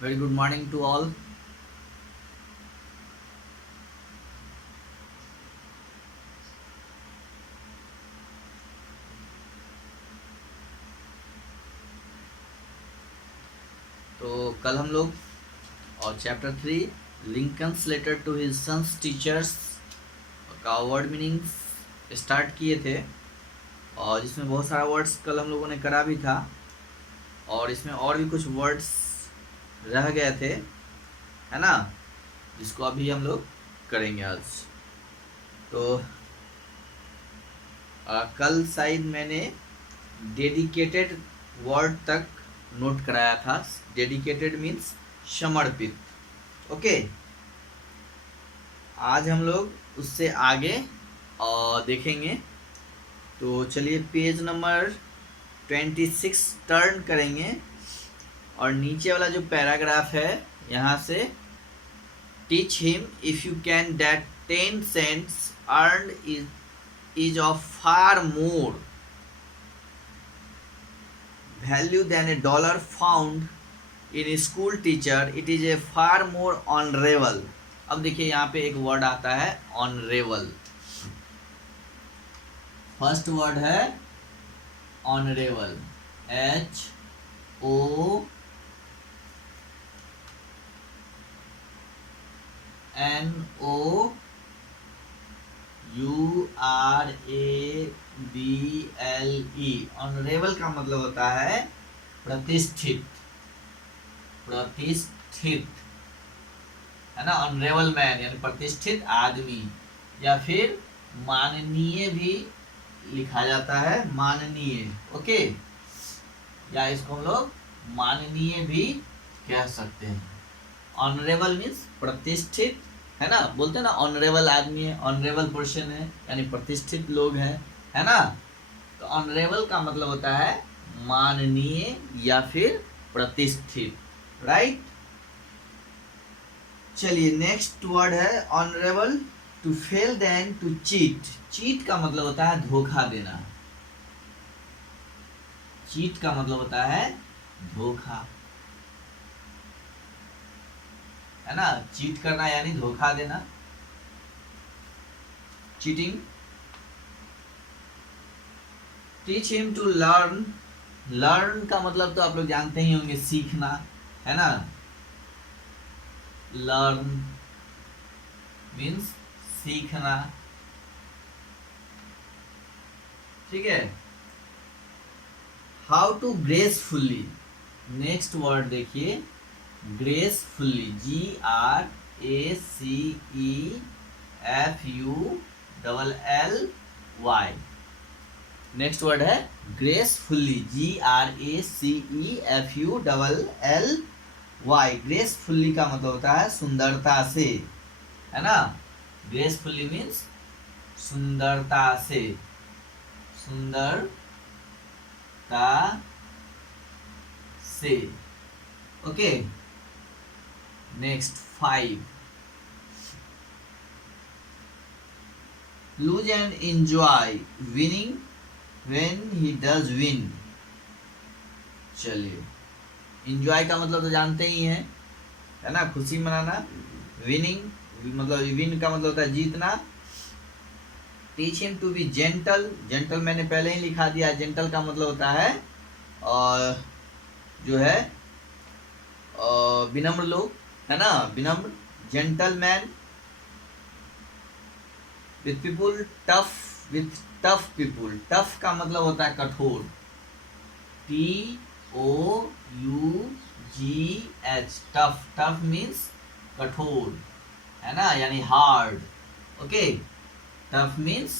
Very good morning to all. तो कल हम लोग और chapter 3 Lincoln's letter to his son's teacher का वर्ड मीनिंग्स स्टार्ट किए थे और जिसमें बहुत सारा वर्ड्स कल हम लोगों ने करा भी था और इसमें और भी कुछ वर्ड्स रह गए थे, है ना, जिसको अभी हम लोग करेंगे आज। तो कल शायद मैंने डेडिकेटेड वर्ड तक नोट कराया था। डेडिकेटेड मीन्स समर्पित। ओके, आज हम लोग उससे आगे देखेंगे। तो चलिए पेज नंबर 26 टर्न करेंगे और नीचे वाला जो पैराग्राफ है यहाँ से teach him if you can that 10 cents earn is of far more value than $1 found in a school teacher, it is a far more honorable। अब देखिए यहाँ पे एक वर्ड आता है ऑनरेबल। फर्स्ट वर्ड है ऑनरेबल, HONORABLE। ऑनरेबल का मतलब होता है प्रतिष्ठित, प्रतिष्ठित, है ना। ऑनरेबल मैन यानी प्रतिष्ठित आदमी, या फिर माननीय भी लिखा जाता है, माननीय। ओके, या इसको हम लोग माननीय भी कह सकते हैं। ऑनरेबल मीन्स प्रतिष्ठित, है ना। बोलते हैं ना ऑनरेबल आदमी है, ऑनरेबल पर्सन है, यानी प्रतिष्ठित लोग हैं, है ना। तो ऑनरेबल का मतलब होता है माननीय या फिर प्रतिष्ठित, राइट। चलिए नेक्स्ट वर्ड है honourable. To fail than to cheat. Cheat का मतलब होता है धोखा देना। चीट का मतलब होता है धोखा, है ना। चीट करना यानी धोखा देना, cheating. Teach him to learn. Learn का मतलब तो आप लोग जानते ही होंगे, सीखना, है ना। लर्न मीन्स सीखना, ठीक है। How to gracefully. Next word देखिए ग्रेसफुली, GRACEFULLY। नेक्स्ट वर्ड है ग्रेसफुली, GRACEFULLY। ग्रेसफुली का मतलब होता है सुंदरता से, है ना। ग्रेसफुली मीन्स सुंदरता से, सुंदरता से। Okay, next 5 lose and enjoy winning when he does win. चलिए, एंजॉय का मतलब तो जानते ही हैं, है ना, खुशी मनाना। विनिंग मतलब विन का मतलब होता है जीतना। Teach him to be gentle. Gentle मैंने पहले ही लिखा दिया, जेंटल का मतलब होता है और जो है विनम्र लोग, है ना, विनम्र। Gentleman. With people tough, with tough people. Tough का मतलब होता है कठोर, TOUGH, टफ। टफ मीन्स कठोर, है ना, यानी हार्ड। ओके, टफ मीन्स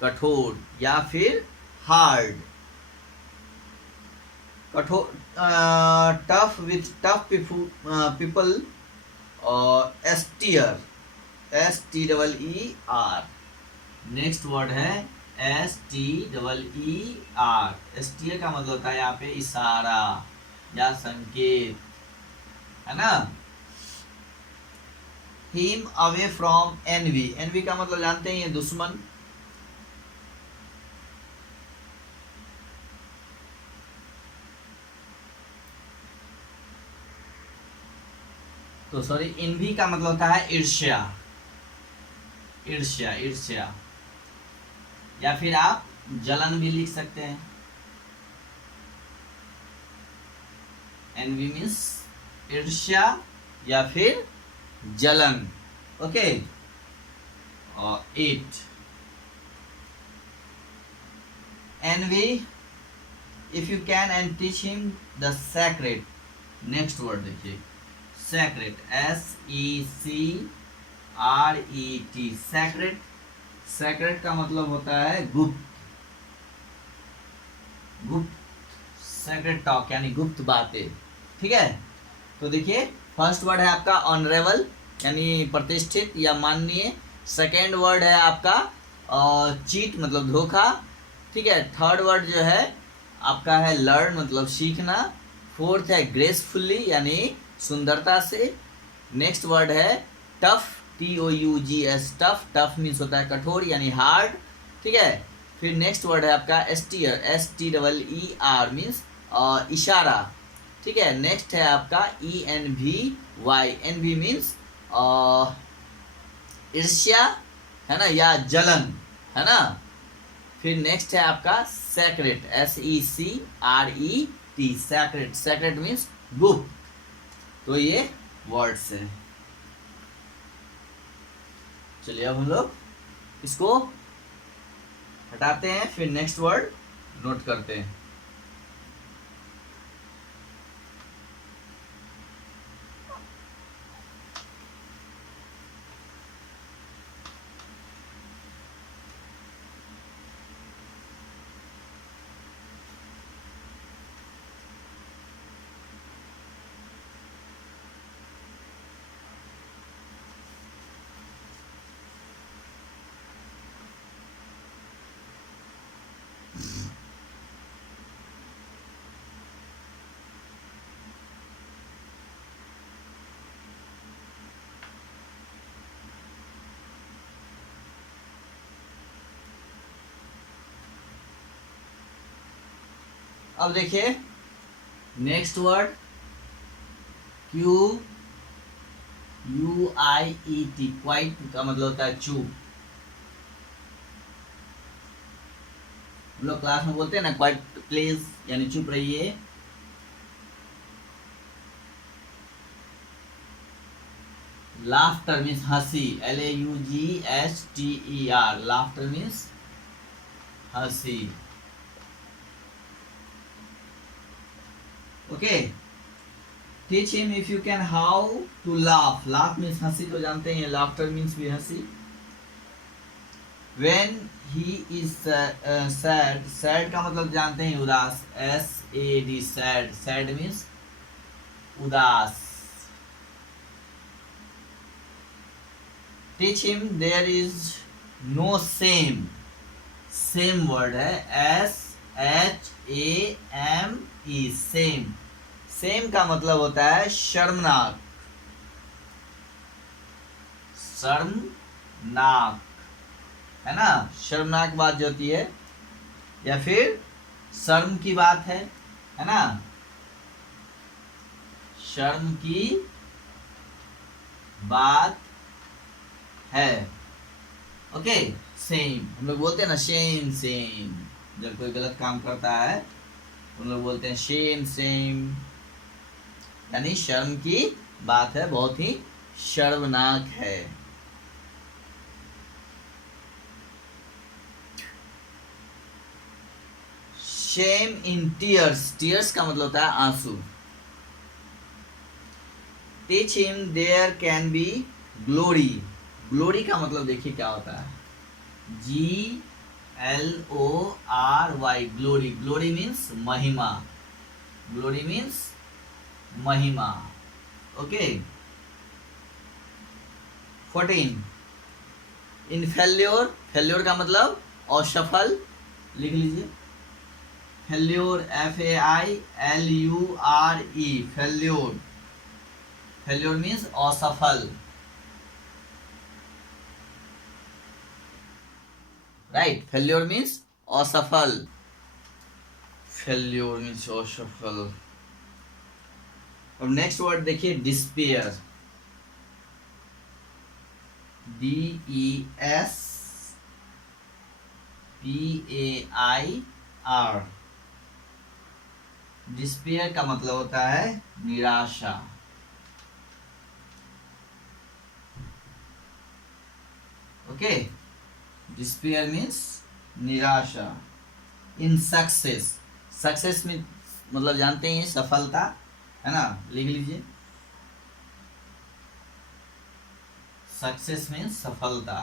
कठोर या फिर हार्ड। कठोर, tough with tough people, steer, STEER। Next word है STEER। एस्टियर का मतलब होता है यहाँ पे इशारा या संकेत, है ना। Him away from envy. Envy का मतलब जानते ही हैं, दुश्मन। तो सॉरी, इनवी का मतलब होता है ईर्ष्या, ईर्ष्या, ईर्ष्या। या फिर आप जलन भी लिख सकते हैं। एनवी मीन्स ईर्ष्या या फिर जलन। ओके, और it envy, if you can and teach him the sacred, next word देखिए sacred, SECRET, sacred, sacred का मतलब होता है गुप्त, गुप्त, sacred टॉक यानी गुप्त बातें। ठीक है, तो देखिए फर्स्ट वर्ड है आपका ऑनरेबल यानी प्रतिष्ठित या माननीय, सेकेंड वर्ड है आपका चीट मतलब धोखा। ठीक है, थर्ड वर्ड जो है आपका है लर्न मतलब सीखना, फोर्थ है ग्रेसफुल्ली यानी सुंदरता से, नेक्स्ट वर्ड है tough, TOUGS, tough, tough means होता है कठोर यानी हार्ड। ठीक है, फिर नेक्स्ट वर्ड है आपका स्टीयर, STEER मीन्स इशारा। ठीक है, नेक्स्ट है आपका ENVY, एनवी मीन्स ईर्ष्या है ना या जलन है ना। फिर नेक्स्ट है आपका secret, SECRET, secret, secret means गुप्त। तो ये वर्ड्स है। चलिए अब हम लोग इसको हटाते हैं, फिर नेक्स्ट वर्ड नोट करते हैं। अब देखिए नेक्स्ट वर्ड QUIET, क्वाइट का मतलब होता है चुप। हम लोग क्लास में बोलते हैं ना क्वाइट प्लीज यानी चुप रहिए। लाफ्टर मीन्स हंसी, LAUGHTER, लाफ्टर मीन्स हंसी। Okay, teach him if you can how to laugh, laugh means हंसी तो जानते हैं, लाफ्टर मीन्स भी हंसी। When he is sad, sad का मतलब जानते हैं उदास, SAD, sad, sad means उदास। Teach him there is no shame, same word है SHAME, same, same का मतलब होता है शर्मनाक, शर्मनाक है ना, शर्मनाक बात जो होती है या फिर शर्म की बात है ना, शर्म की बात है। ओके, सेम हम लोग बोलते हैं ना शेम, सेम जब कोई गलत काम करता है हम लोग बोलते हैं शेम, सेम यानी शर्म की बात है, बहुत ही शर्मनाक है। शेम इन टीयर्स, टीयर्स का मतलब होता है आंसू। Teach him there can be glory, glory का मतलब देखिए क्या होता है, GLORY, ग्लोरी, ग्लोरी मीन्स महिमा, ग्लोरी मीन्स महिमा। ओके, 14 इन फेल्योर, फेल्योर का मतलब असफल, लिख लीजिए failure, FAILURE, failure, failure means असफल, राइट, फेल्योर मीन्स असफल, फेल्योर मीन्स असफल। और नेक्स्ट वर्ड देखिए डिस्पेयर, DESPAIR। डिस्पेयर का मतलब होता है निराशा। ओके, डिस्पेयर मीन्स निराशा। इन सक्सेस, सक्सेस में मतलब जानते हैं सफलता, है ना, लिख लीजिए। सक्सेस मीन्स सफलता।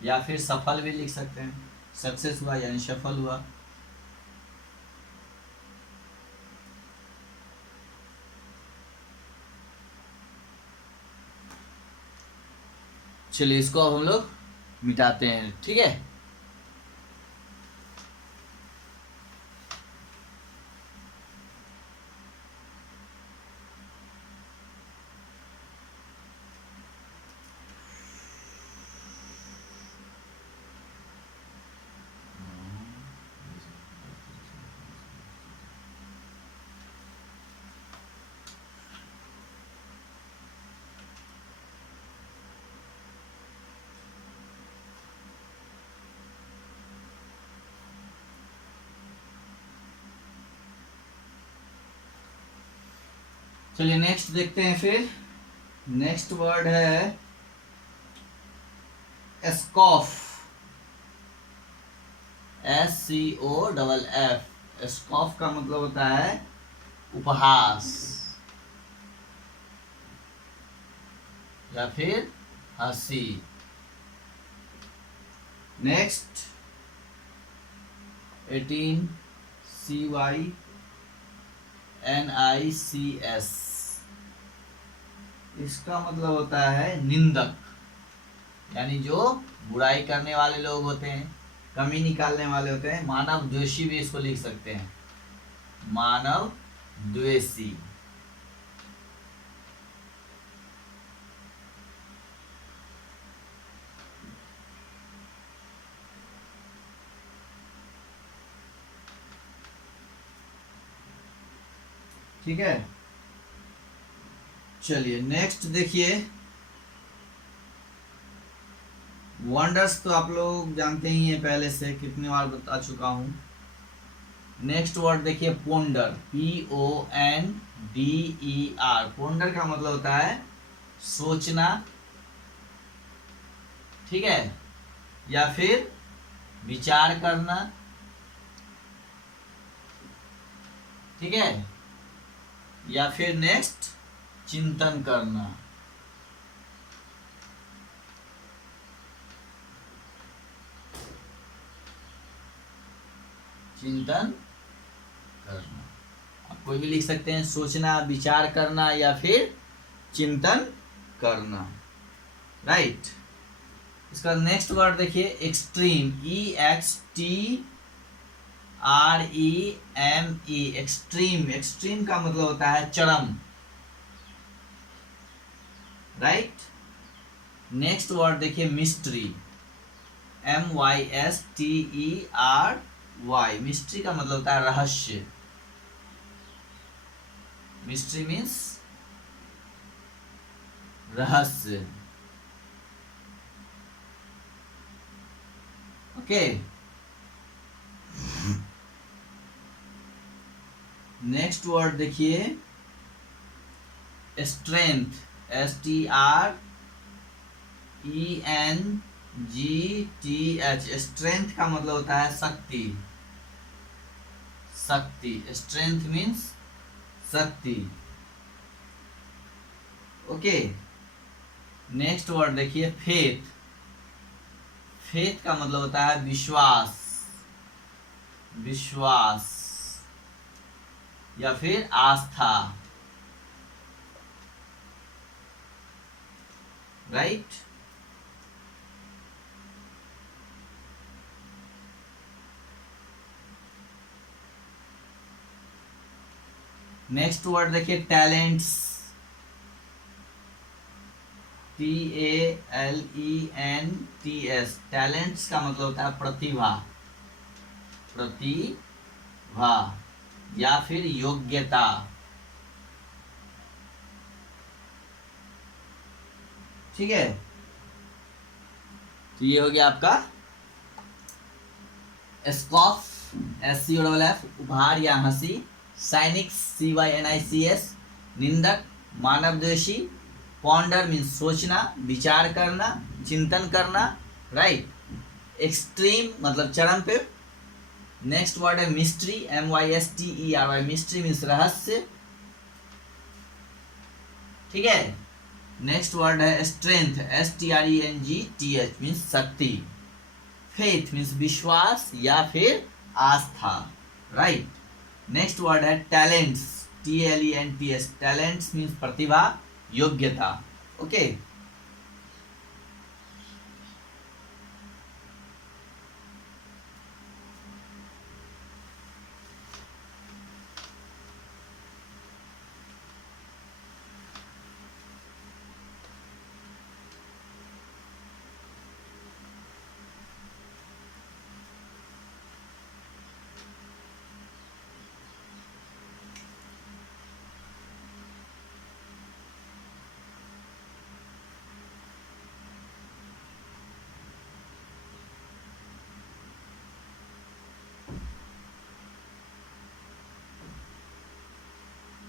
या फिर सफल भी लिख सकते हैं, सक्सेस हुआ यानी सफल हुआ। चलिए इसको अब हम लोग मिटाते हैं, ठीक है। चलिए नेक्स्ट देखते हैं फिर। नेक्स्ट वर्ड है स्कॉफ। SCOFF। स्कॉफ का मतलब होता है उपहास या फिर हंसी। Next 18CYNICS। इसका मतलब होता है निंदक, यानी जो बुराई करने वाले लोग होते हैं, कमी निकालने वाले होते हैं। मानव द्वेषी भी इसको लिख सकते हैं, मानव द्वेषी। ठीक है। चलिए नेक्स्ट देखिए। वंडर्स तो आप लोग जानते ही हैं, पहले से कितने बार बता चुका हूं। नेक्स्ट वर्ड देखिए पोंडर। PONDER। पोंडर का मतलब होता है सोचना, ठीक है, या फिर विचार करना, ठीक है, या फिर नेक्स्ट चिंतन करना। चिंतन करना, आप कोई भी लिख सकते हैं, सोचना, विचार करना या फिर चिंतन करना, राइट। इसका नेक्स्ट वर्ड देखिए एक्सट्रीम। EXTREME। एक्सट्रीम, एक्सट्रीम का मतलब होता है चरम, राइट। नेक्स्ट वर्ड देखिए मिस्ट्री। MYSTERY। मिस्ट्री का मतलब होता है रहस्य। मिस्ट्री मीन्स रहस्य, ओके। नेक्स्ट वर्ड देखिए स्ट्रेंथ। STRENGTH। स्ट्रेंथ का मतलब होता है शक्ति, शक्ति। स्ट्रेंथ मीन्स शक्ति, ओके। नेक्स्ट वर्ड देखिए फेथ। फेथ का मतलब होता है विश्वास, विश्वास या फिर आस्था, राइट। नेक्स्ट वर्ड देखिए टैलेंट्स। TALENTS। टैलेंट्स का मतलब होता है प्रतिभा, प्रतिभा या फिर योग्यता, ठीक है, तो ये हो गया आपका स्कॉफ, SCOFF, उपहार या हंसी, साइनिक, CYNICS, निंदक, मानव द्वेषी, पॉन्डर मीन्स सोचना, विचार करना, चिंतन करना, राइट, एक्सट्रीम मतलब चरम पे। नेक्स्ट वर्ड है मिस्ट्री, MYSTERY, मिस्ट्री मीन्स रहस्य, ठीक है। नेक्स्ट वर्ड है स्ट्रेंथ, STRENGTH मीन्स शक्ति, फेथ मीन्स विश्वास या फिर आस्था, राइट। नेक्स्ट वर्ड है टैलेंट्स, TALENTS, टैलेंट्स मीन्स प्रतिभा, योग्यता, ओके।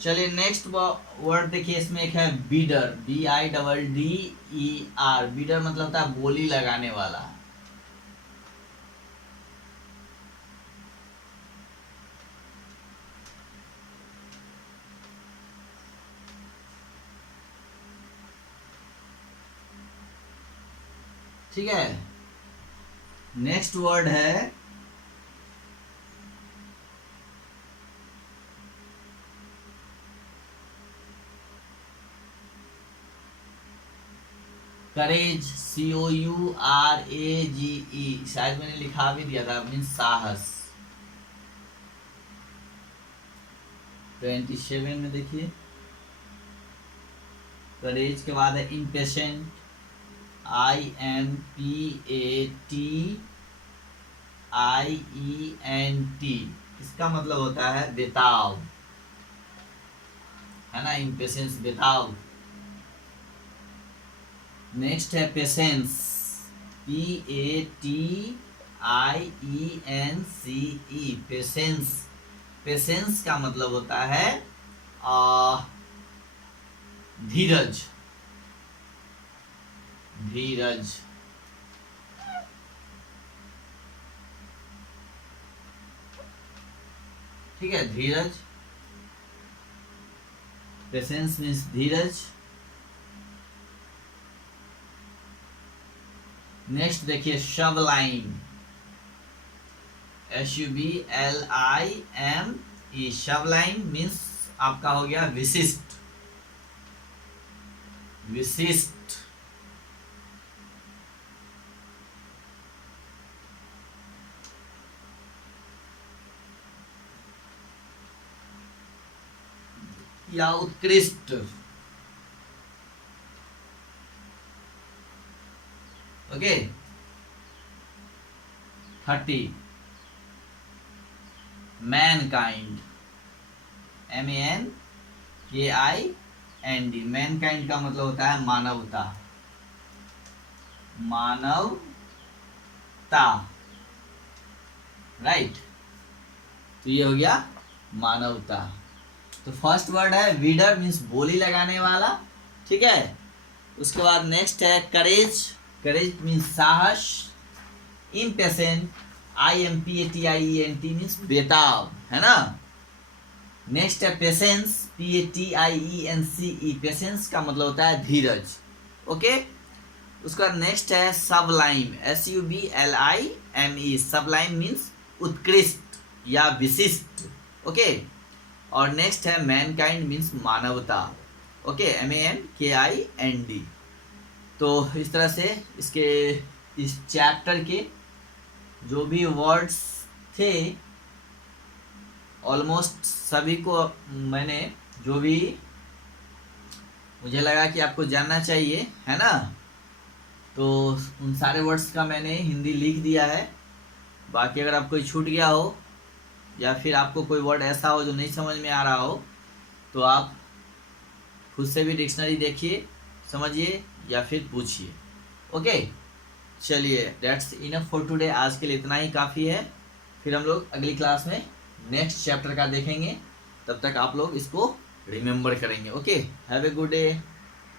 चलिए नेक्स्ट वर्ड देखिए, इसमें एक है बीडर, BIDDER, बीडर मतलब होता है बोली लगाने वाला, ठीक है। नेक्स्ट वर्ड है करेज, COURAGE, शायद मैंने लिखा भी दिया था, मीन्स साहस। 27 में देखिए करेज के बाद है इम्पेशेंट, IMPATIENT, इसका मतलब होता है बेताब, है ना, इम्पेशेंस बेताब। नेक्स्ट है पेशेंस, PATIENCE, पेशेंस, पेशेंस का मतलब होता है धीरज, धीरज, ठीक है, धीरज, पेशेंस मीन्स धीरज। नेक्स्ट देखिए शबलाइम, SUBLIME, शबलाइम मीन्स आपका हो गया विशिष्ट, विशिष्ट, या उत्कृष्ट, ओके। 30 मैनकाइंड, MANKIND, मैनकाइंड का मतलब होता है मानवता, मानवता, राइट, तो ये हो गया मानवता। तो फर्स्ट वर्ड है वीडर मीन्स बोली लगाने वाला, ठीक है। उसके बाद नेक्स्ट है करेज, करेज मीन्स साहस, इम्पेशेंट, IMPATIENT मीन्स बेताब, है ना। नेक्स्ट है पेशेंस, PATIENCE, पेशेंस का मतलब होता है धीरज, ओके। उसका नेक्स्ट है सबलाइम, SUBLIME, सबलाइम मीन्स उत्कृष्ट या विशिष्ट, ओके। और नेक्स्ट है मैनकाइंड मीन्स मानवता, ओके, MANKIND। तो इस तरह से इसके इस चैप्टर के जो भी वर्ड्स थे ऑलमोस्ट सभी को मैंने जो भी मुझे लगा कि आपको जानना चाहिए, है ना, तो उन सारे वर्ड्स का मैंने हिंदी लिख दिया है। बाकी अगर आपको छूट गया हो या फिर आपको कोई वर्ड ऐसा हो जो नहीं समझ में आ रहा हो तो आप खुद से भी डिक्शनरी देखिए, समझिए या फिर पूछिए। ओके, चलिए दैट्स इनफ फॉर टुडे, आज के लिए इतना ही काफ़ी है। फिर हम लोग अगली क्लास में नेक्स्ट चैप्टर का देखेंगे, तब तक आप लोग इसको रिमेम्बर करेंगे। Okay, have a good day.